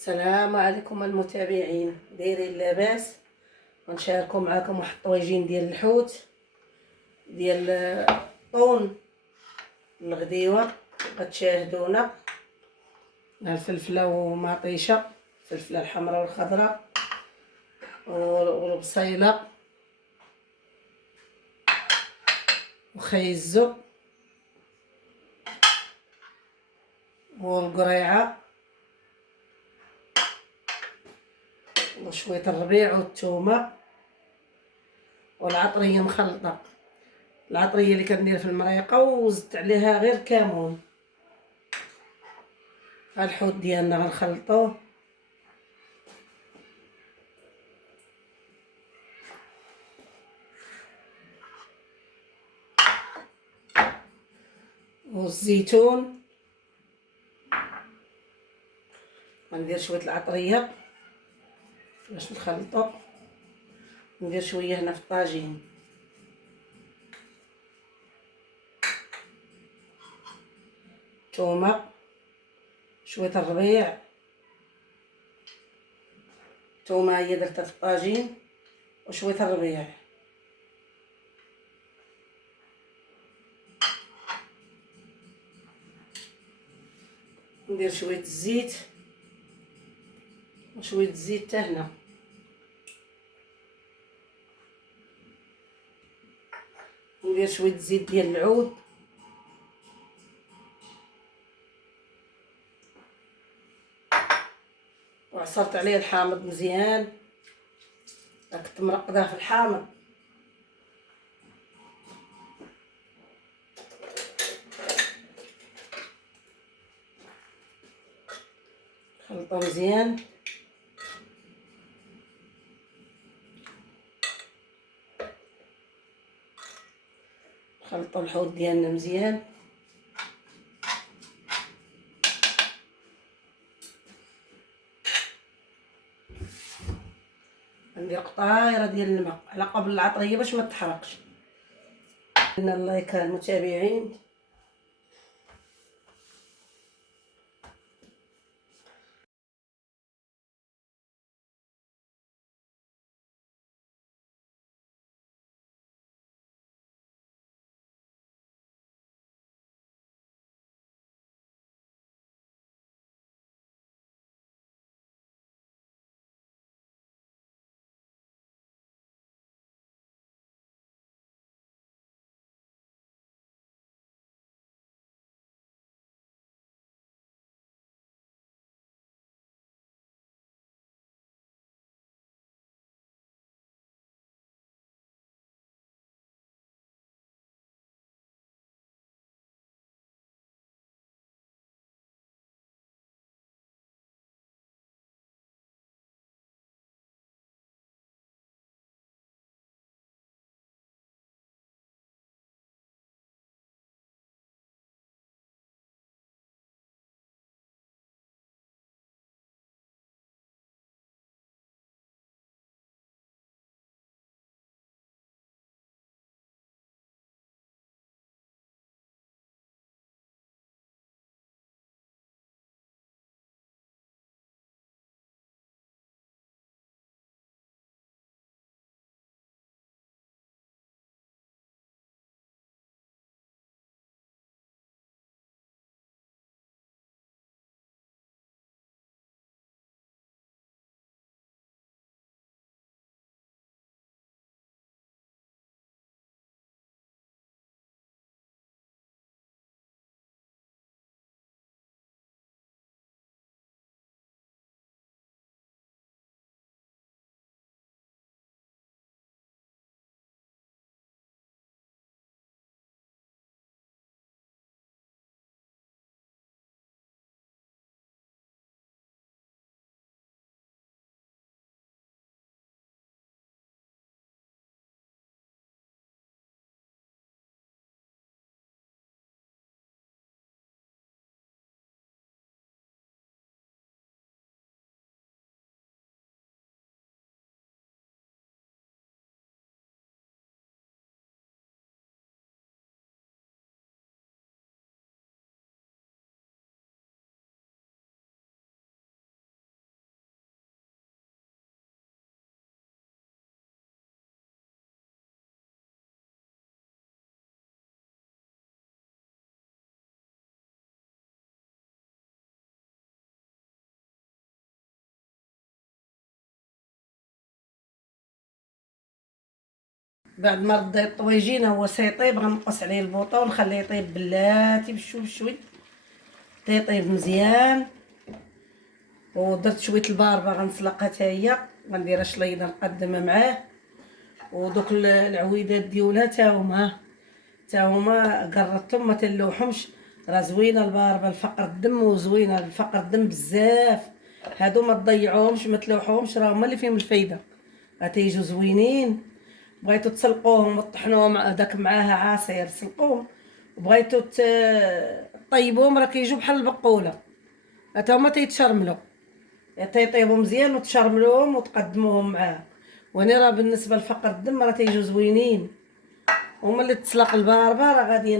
السلام عليكم المتابعين، دايرين لاباس؟ غنشاركو معاكم واحد الطويجين ديال الحوت ديال الطون الغديوه. غتشاهدونا الفلفله ومطيشه، الفلفله الحمراء والخضراء والبصيله وخيزو والقريعه وشويه الربيع والثومه والعطريه مخلطه، العطريه اللي كندير في المريقه وزدت عليها غير كمون. الحوت ديالنا غنخلطوه والزيتون، غندير شويه العطريه باش نخلطو، ندير شويه هنا في الطاجين، ثومه، شويه الربيع، ثومه هي درتها في الطاجين وشويه الربيع، ندير شويه الزيت وشويه الزيت حتى هنا، ندير شويه الزيت ديال العود وعصرت عليه الحامض مزيان، كنت مرقداه في الحامض. خلطو مزيان، خلطو الحوت ديالنا مزيان، ندير قطايره ديال الماء على قبل العطريه باش ما تحرقش. الله يكرم المتابعين. بعد ما رد الطويجين هو سيطيب غنقص عليه البوطه ونخليه يطيب بلاتي بشوي تيطيب مزيان. ودرت شويه الباربه غنسلقها حتى هي، غنديرها شليضه نقدمها معاه. ودوك العويدات ديولها تا هما قرطتهم ما تلوحهمش، راه زوينه الباربه لفقر الدم، وزوينه لفقر الدم بزاف. هادو ما تضيعوهمش ما تلوحوهمش، راه هما اللي فيهم الفايده، غتيجوا زوينين. بغيتو تسلقوهم وطحنوهم داك معاها عصير سلقوهم، وبغيتو طيبوهم راه كيجيو بحال البقوله، حتى هما تيتشرملوا، تيطيبوا مزيان وتشرملوهم وتقدموهم معاه. وهنا راه بالنسبه لفقر الدم راه تيجوا زوينين. هما اللي تسلق الباربه راه غادي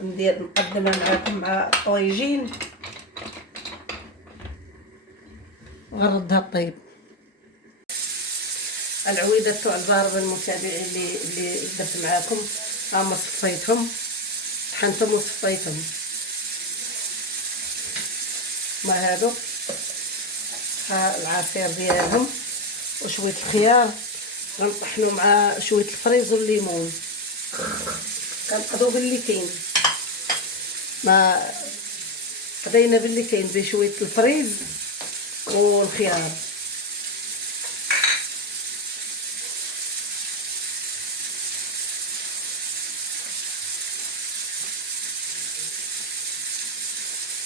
ندير نقدمها معاكم مع الطويجين وغنردها طيب. العويدات تاع الباربه المتابعين اللي درت معاكم هما صفيتهم، طحنتهم وصفيتهم. ما هادو ها العصير ديالهم وشويه الخيار غنطحنوا مع شويه الفريز والليمون، كنقضوا باللي كاين، ما قضينا باللي كاين بشويه الفريز والخيار.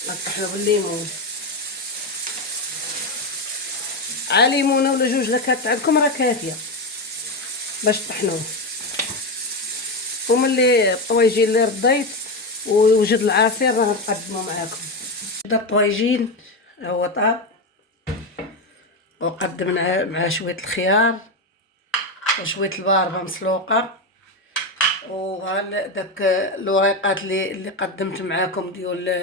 نطحنوا بالليمون، ليمونه ولا جوج لكات عندكم راه كافيه باش طحنوه. وملي الطويجين اللي رديت ووجد العصير راه نقدمو معاكم. بدا الطويجين هو طاب، وقدمنا مع شويه الخيار وشويه الباربه مسلوقه، داك الوريقات اللي قدمت معاكم ديال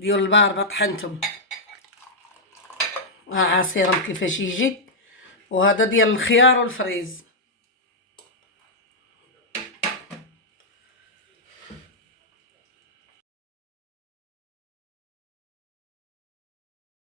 الباربه طحنتهم. ها عصيرهم كيفاش يجي، وهذا ديال الخيار والفريز.